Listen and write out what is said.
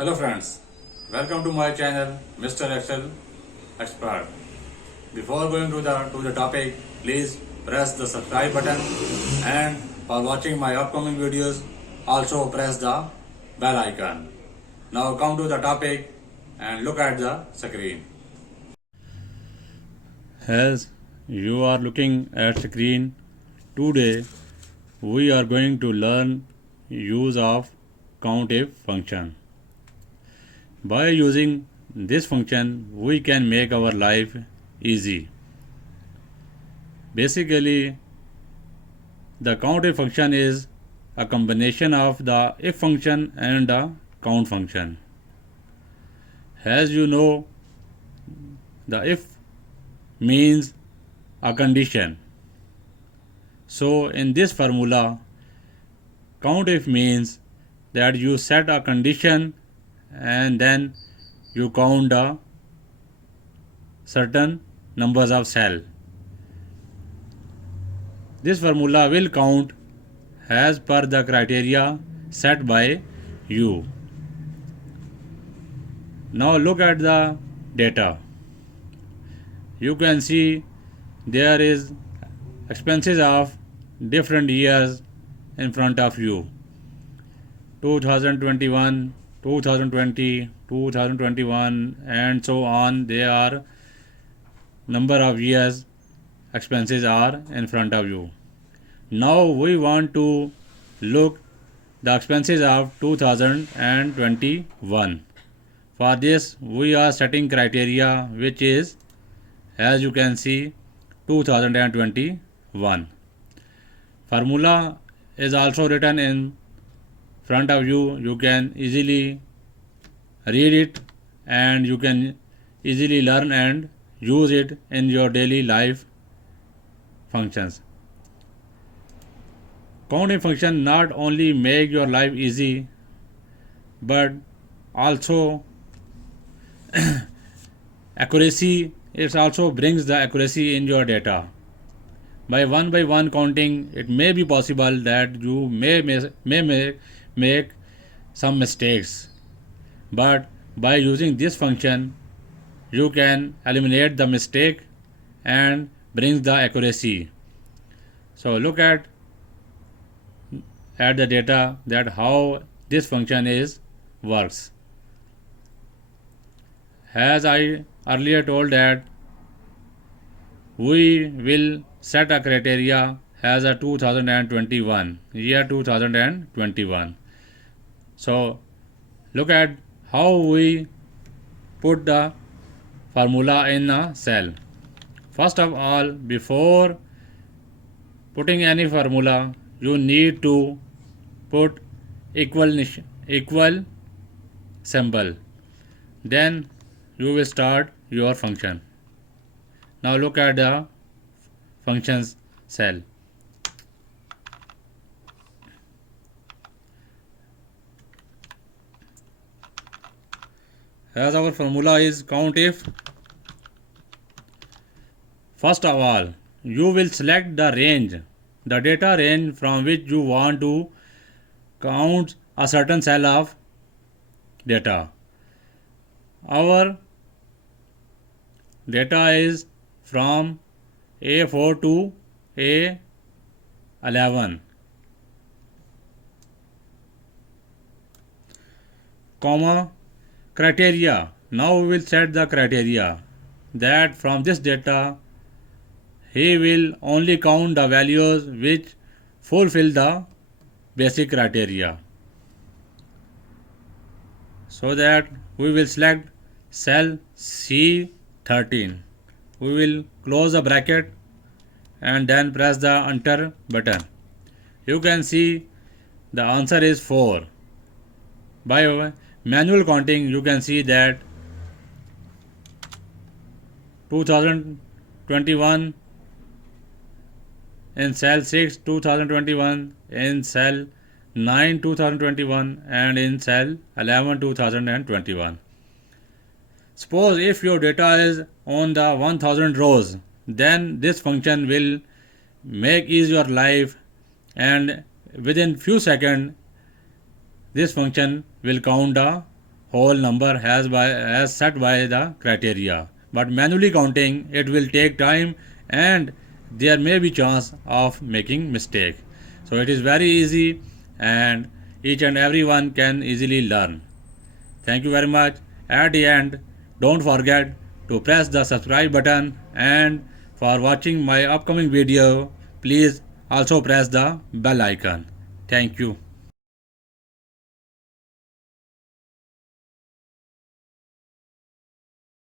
Hello friends, welcome to my channel Mr. Excel Expert. Before going to the topic, please press the subscribe button, and for watching my upcoming videos also press the bell icon. Now come to the topic and look at the screen. As you are looking at screen, today we are going to learn use of Countif function. By using this function, we can make our life easy. Basically, the Countif function is a combination of the if function and the count function. As you know, the if means a condition. So in this formula, Countif means that you set a condition and then you count the certain numbers of cell. This formula will count as per the criteria set by you. Now look at the data. You can see there is expenses of different years in front of you. 2021, 2020, 2021 and so on. There are number of years expenses are in front of you. Now we want to look the expenses of 2021. For this we are setting criteria which is, as you can see, 2021. Formula is also written in front of you. You can easily read it and you can easily learn and use it in your daily life functions. Counting function not only make your life easy but also accuracy. It also brings the accuracy in your data. By one counting, it may be possible that you may make some mistakes, but by using this function you can eliminate the mistake and brings the accuracy. So look at the data that how this function is works. As I earlier told that we will set a criteria as a 2021 year 2021. So look at how we put the formula in a cell. First of all, before putting any formula, you need to put equal symbol. Then you will start your function. Now look at the functions cell. As our formula is Countif, first of all, you will select the range, the data range from which you want to count a certain cell of data. Our data is from A4 to A11, comma, criteria. Now we will set the criteria that from this data he will only count the values which fulfill the basic criteria. So that we will select cell C13. We will close the bracket and then press the enter button. You can see the answer is 4. By manual counting you can see that 2021 in cell 6, 2021 in cell 9, 2021 and in cell 11, 2021. Suppose if your data is on the 1000 rows, then this function will make easy your life, and within few seconds this function will count the whole number as set by the criteria. But manually counting it will take time and there may be chance of making mistake. So it is very easy and each and everyone can easily learn. Thank you very much. At the end, don't forget to press the subscribe button and for watching my upcoming video, please also press the bell icon. Thank you.